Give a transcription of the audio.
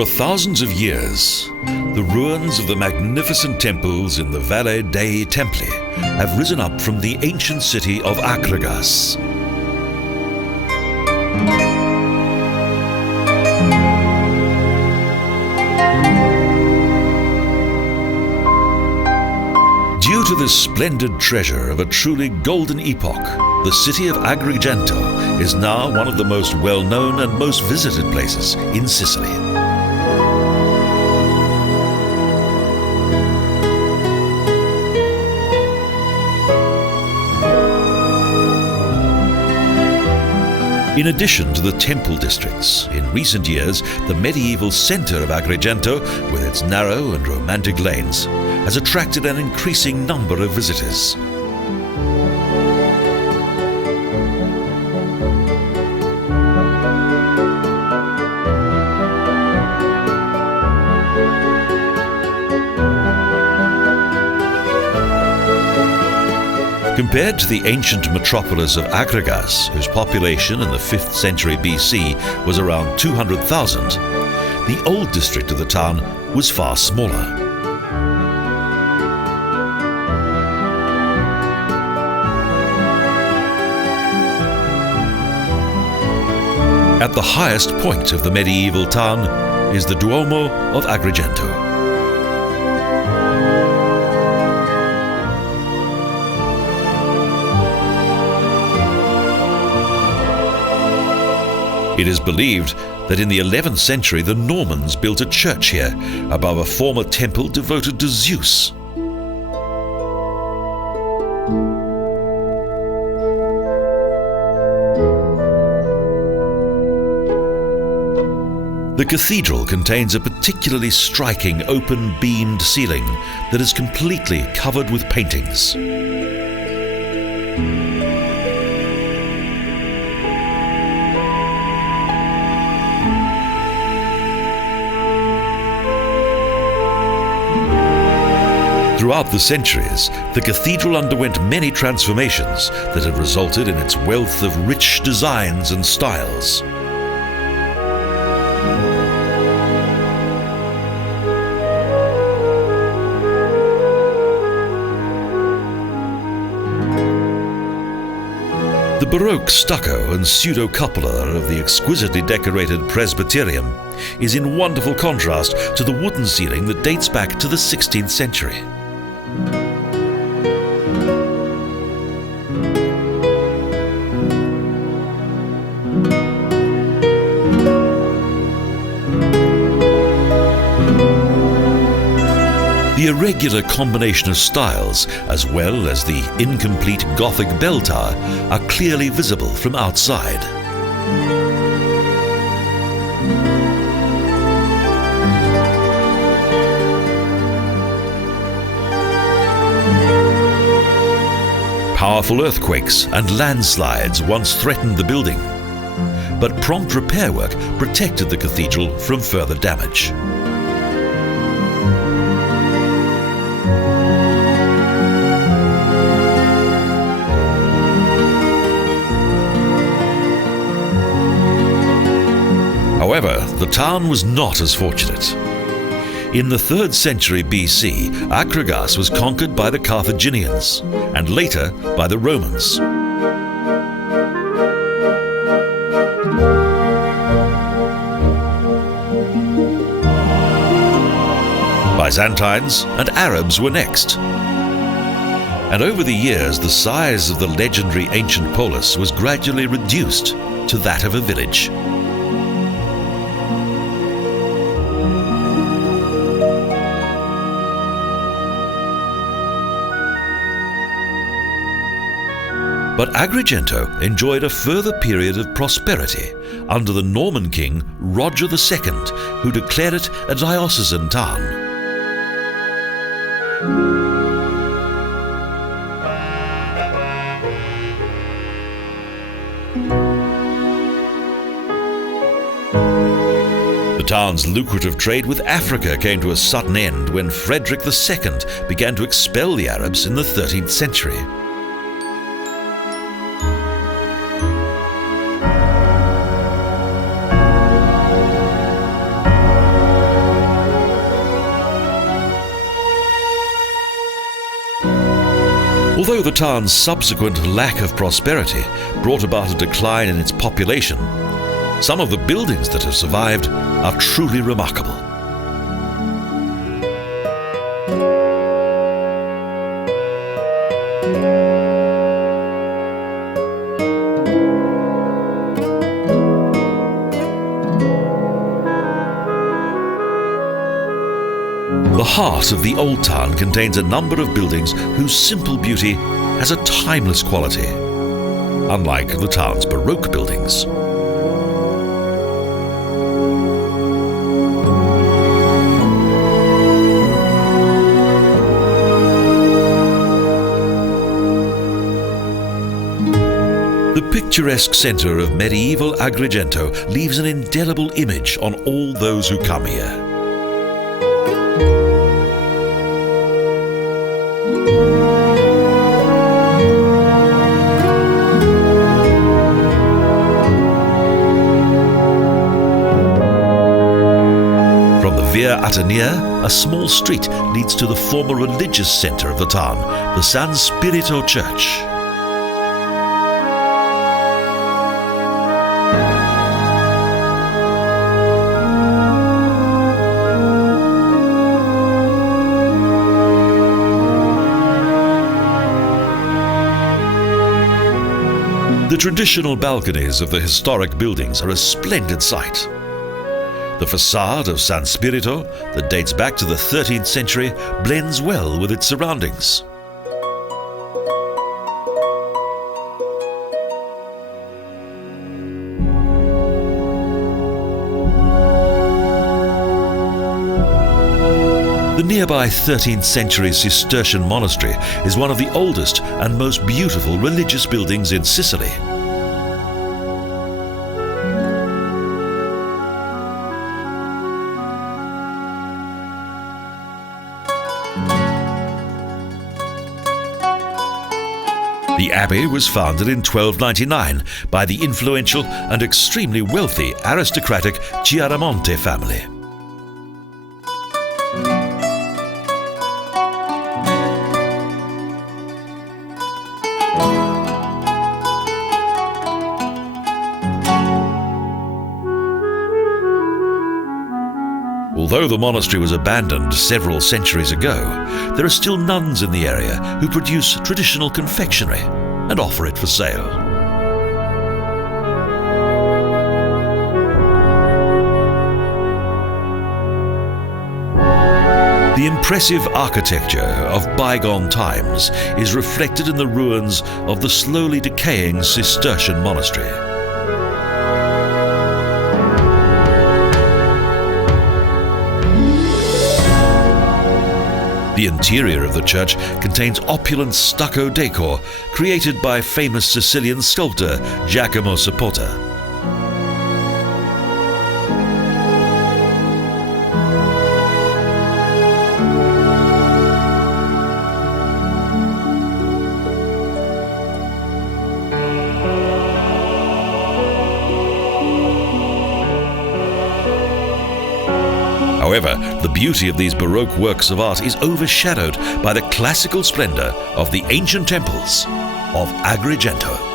For thousands of years, the ruins of the magnificent temples in the Valle dei Templi have risen up from the ancient city of Akragas. Due to this splendid treasure of a truly golden epoch, the city of Agrigento is now one of the most well-known and most visited places in Sicily. In addition to the temple districts, in recent years, the medieval centre of Agrigento, with its narrow and romantic lanes, has attracted an increasing number of visitors. Compared to the ancient metropolis of Akragas, whose population in the 5th century BC was around 200,000, the old district of the town was far smaller. At the highest point of the medieval town is the Duomo of Agrigento. It is believed that in the 11th century the Normans built a church here above a former temple devoted to Zeus. The cathedral contains a particularly striking open-beamed ceiling that is completely covered with paintings. Throughout the centuries, the cathedral underwent many transformations that have resulted in its wealth of rich designs and styles. The Baroque stucco and pseudo-cupola of the exquisitely decorated presbyterium is in wonderful contrast to the wooden ceiling that dates back to the 16th century. The irregular combination of styles, as well as the incomplete Gothic bell tower, are clearly visible from outside. Powerful earthquakes and landslides once threatened the building, but prompt repair work protected the cathedral from further damage. However, the town was not as fortunate. In the 3rd century BC, Akragas was conquered by the Carthaginians, and later by the Romans. Byzantines and Arabs were next. And over the years, the size of the legendary ancient polis was gradually reduced to that of a village. But Agrigento enjoyed a further period of prosperity under the Norman king Roger II, who declared it a diocesan town. The town's lucrative trade with Africa came to a sudden end when Frederick II began to expel the Arabs in the 13th century. Although the town's subsequent lack of prosperity brought about a decline in its population, some of the buildings that have survived are truly remarkable. The heart of the old town contains a number of buildings whose simple beauty has a timeless quality, unlike the town's Baroque buildings. The picturesque centre of medieval Agrigento leaves an indelible image on all those who come here. From the Via Atenea, a small street leads to the former religious centre of the town, the San Spirito Church. The traditional balconies of the historic buildings are a splendid sight. The facade of San Spirito, that dates back to the 13th century, blends well with its surroundings. The nearby 13th century Cistercian monastery is one of the oldest and most beautiful religious buildings in Sicily. The abbey was founded in 1299 by the influential and extremely wealthy aristocratic Chiaramonte family. Although the monastery was abandoned several centuries ago, there are still nuns in the area who produce traditional confectionery and offer it for sale. The impressive architecture of bygone times is reflected in the ruins of the slowly decaying Cistercian monastery. The interior of the church contains opulent stucco decor created by famous Sicilian sculptor Giacomo Sapota. However, the beauty of these Baroque works of art is overshadowed by the classical splendor of the ancient temples of Agrigento.